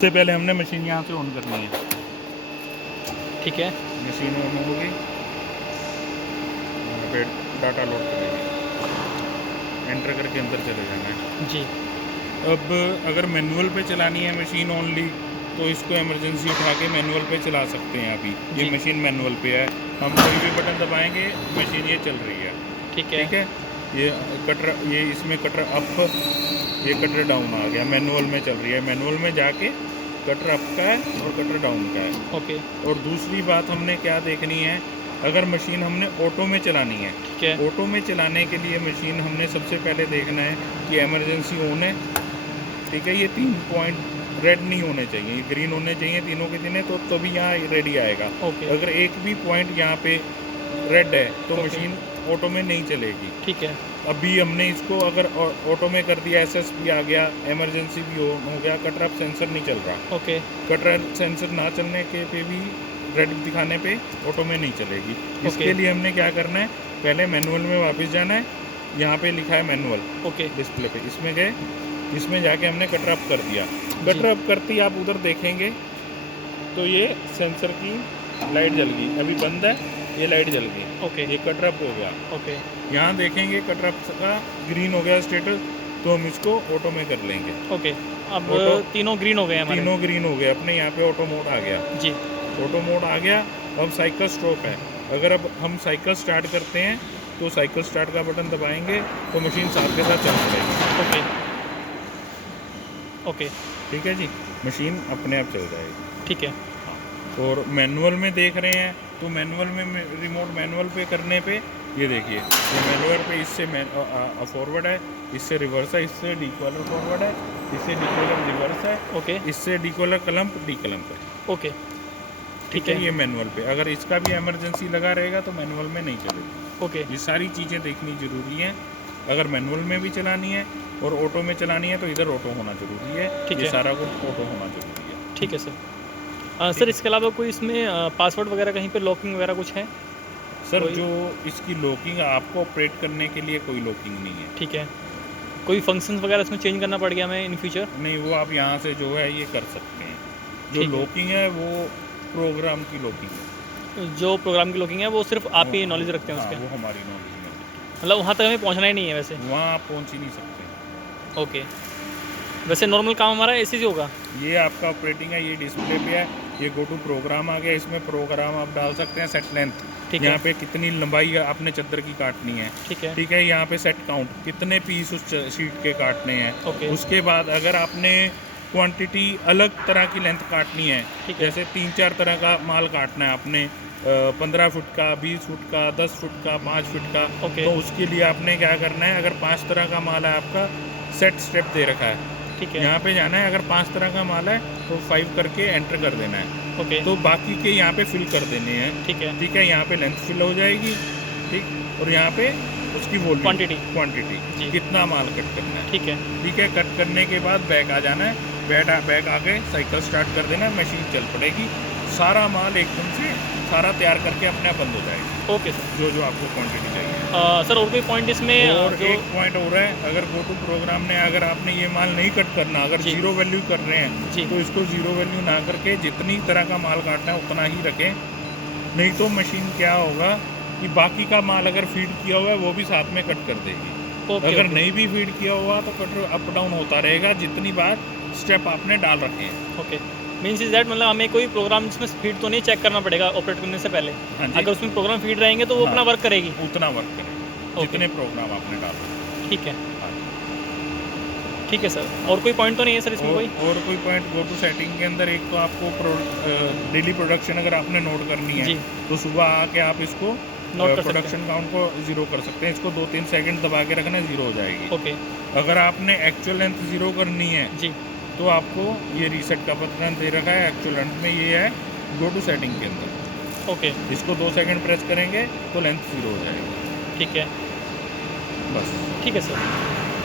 सबसे पहले हमने मशीन यहाँ से ऑन करनी है। ठीक है, मशीन ऑन होगी, यहाँ पे डाटा लोड करेगी, एंटर करके अंदर चले जाना है जी। अब अगर मैनुअल पे चलानी है मशीन ओनली तो इसको इमरजेंसी उठा के मैनुअल पे चला सकते हैं। अभी ये जी। मशीन मैनुअल पे है, हम कोई भी बटन दबाएंगे मशीन ये चल रही है। ठीक है। ठीक है, ये कटर, ये इसमें कटर अप, ये कटर डाउन आ गया, मैनुअल में चल रही है। मैनुअल में जाके कटर अप का है और कटर डाउन का है। ओके। और दूसरी बात हमने क्या देखनी है, अगर मशीन हमने ऑटो में चलानी है, ठीक है। ऑटो में चलाने के लिए मशीन हमने सबसे पहले देखना है कि इमरजेंसी ऑन है। ठीक है, ये 3 पॉइंट रेड नहीं होने चाहिए, ये ग्रीन होने चाहिए तीनों के तीनों, तो तभी यहाँ रेडी आएगा। ओके। अगर एक भी पॉइंट यहाँ पे रेड है तो ओके। मशीन ऑटो में नहीं चलेगी। ठीक है। अभी हमने इसको अगर ऑटो में कर दिया, एसएस भी आ गया, इमरजेंसी भी हो गया, कटर अप सेंसर नहीं चल रहा। ओके। कटर सेंसर ना चलने के पे भी रेड दिखाने पे ऑटो में नहीं चलेगी। इसके लिए हमने क्या करना है, पहले मैनुअल में वापस जाना है, यहाँ पे लिखा है मैनुअल ओके। डिस्प्ले पे, इसमें गए, इसमें जाके हमने कटर अप कर दिया। कटर अप करते ही आप उधर देखेंगे तो ये सेंसर की लाइट जल गई, अभी बंद है, ये लाइट जल गई। ओके। ये कटर अप हो गया। ओके। यहाँ देखेंगे कटर अप का ग्रीन हो गया स्टेटस, तो हम इसको ऑटो में कर लेंगे। ओके। अब ऑटो, तीनों ग्रीन हो गए हमारे। तीनों ग्रीन हो गए अपने, यहाँ पे ऑटो मोड आ गया। जी। ऑटो मोड आ गया। अब साइकिल स्टॉप है, अगर अब हम साइकिल स्टार्ट करते हैं तो साइकिल स्टार्ट का बटन दबाएंगे तो मशीन साथ के साथ चल पड़ेगी। ओके। ओके। ठीक है जी, मशीन अपने आप चल जाएगी। ठीक है। और मैनुअल में देख रहे हैं तो मैनुअल में रिमोट मैनुअल पे करने पे ये देखिए, ये मैनुअल पे इससे फॉरवर्ड है, इससे रिवर्स है, इससे डीकॉलर फॉरवर्ड है, इससे डीकॉलर रिवर्स है, ओके। इससे डीकॉलर क्लम्प डीक्लम्प है। ओके। ठीक है, ये मैनुअल पे, अगर इसका भी इमरजेंसी लगा रहेगा तो मैनुअल में नहीं चलेगी। ओके। ये सारी चीज़ें देखनी ज़रूरी हैं। अगर मैनुअल में भी चलानी है और ऑटो में चलानी है तो इधर ऑटो होना ज़रूरी है। ठीक ये है। सारा कुछ ऑटो होना ज़रूरी है। ठीक है सर। सर इसके अलावा कोई इसमें पासवर्ड वगैरह कहीं पे लॉकिंग वगैरह कुछ है? सर कोई- जो इसकी लॉकिंग, आपको ऑपरेट करने के लिए कोई लॉकिंग नहीं है। ठीक है। कोई फंक्शंस वगैरह इसमें चेंज करना पड़ गया हमें इन फ्यूचर? नहीं, वो आप यहाँ से जो है ये कर सकते हैं। जो ठीक है। लॉकिंग है वो प्रोग्राम की लॉकिंग है। जो प्रोग्राम की लॉकिंग है वो सिर्फ आप ही नॉलेज रखते हैं हाँ, उसके? वो हमारी नॉलेज में, मतलब वहाँ तक हमें पहुँचना ही नहीं है वैसे? वहाँ आप पहुँच ही नहीं सकते। ओके। वैसे नॉर्मल काम हमारा ऐसे ही होगा? ये आपका ऑपरेटिंग है, ये डिस्प्ले पे है, ये गो टू प्रोग्राम आ गया, इसमें प्रोग्राम आप डाल सकते हैं। सेट लेंथ, ठीक है। यहाँ पे कितनी लंबाई आपने चादर की काटनी है। ठीक है। ठीक है, यहाँ पे सेट काउंट, कितने पीस उस शीट के काटने हैं। ओके। उसके बाद अगर आपने क्वांटिटी अलग तरह की लेंथ काटनी है, ठीक है। जैसे 3-4 तरह का माल काटना है आपने, 15 फुट का, 20 फुट का, 10 फुट का, 5 फुट का, ओके। तो उसके लिए आपने क्या करना है, अगर 5 तरह का माल है आपका, सेट स्टेप दे रखा है, ठीक है। यहाँ पे जाना है। अगर 5 तरह का माल है तो 5 करके एंटर कर देना है। ओके। तो बाकी के यहाँ पे फिल कर देने हैं। ठीक है। ठीक है, यहाँ पे लेंथ फिल हो जाएगी। ठीक, और यहाँ पे उसकी वॉल्यूम, क्वांटिटी जी। कितना माल कट करना है। ठीक है। ठीक है, कट करने के बाद बैक आ जाना है, बैक आके साइकिल स्टार्ट कर देना है, मशीन चल पड़ेगी। सारा माल एकदम से सारा तैयार करके अपने आप बंद हो जाएगा। Okay sir. जो आपको क्वांटिटी चाहिए। सर और कोई पॉइंट इसमें और जो एक पॉइंट और है, अगर गो टू प्रोग्राम ने, अगर आपने ये माल नहीं कट करना, अगर जी। 0 वैल्यू कर रहे हैं जी। तो इसको 0 वैल्यू ना करके जितनी तरह का माल काटना है उतना ही रखें। नहीं तो मशीन क्या होगा कि बाकी का माल अगर फीड किया हुआ है वो भी साथ में कट कर देगी। ओके। अगर ओके। नहीं भी फीड किया हुआ तो कटर अप डाउन होता रहेगा जितनी बार स्टेप आपने डाल रखे हैं। ओके। मीन्स इज दैट, मतलब हमें कोई प्रोग्राम इसमें फीड तो नहीं चेक करना पड़ेगा ऑपरेट करने से पहले? हाँ जी, अगर उसमें प्रोग्राम फीड रहेंगे तो वो हाँ। अपना वर्क करेगी? उतना वर्क करें जितने प्रोग्राम आपने डाले। ठीक है। हाँ। ठीक है सर। और कोई पॉइंट तो नहीं है सर इसमें कोई? और कोई पॉइंट, गो टू सेटिंग के अंदर एक तो आपको डेली प्रोडक्शन अगर आपने नोट करनी है जी। तो सुबह आके आप इसको नोट कर सकते प्रोडक्शन काउंट को 0 कर सकते हैं। इसको 2-3 सेकंड दबा के रखना, 0 हो जाएगी। ओके। अगर आपने एक्चुअल लेंथ 0 करनी है जी। तो आपको ये रीसेट का बटन दे रखा है एक्चुअल लेंथ में, ये है गो टू सेटिंग के अंदर। ओके। इसको 2 सेकंड प्रेस करेंगे तो लेंथ 0 हो जाएगी। ठीक है। बस। ठीक है सर।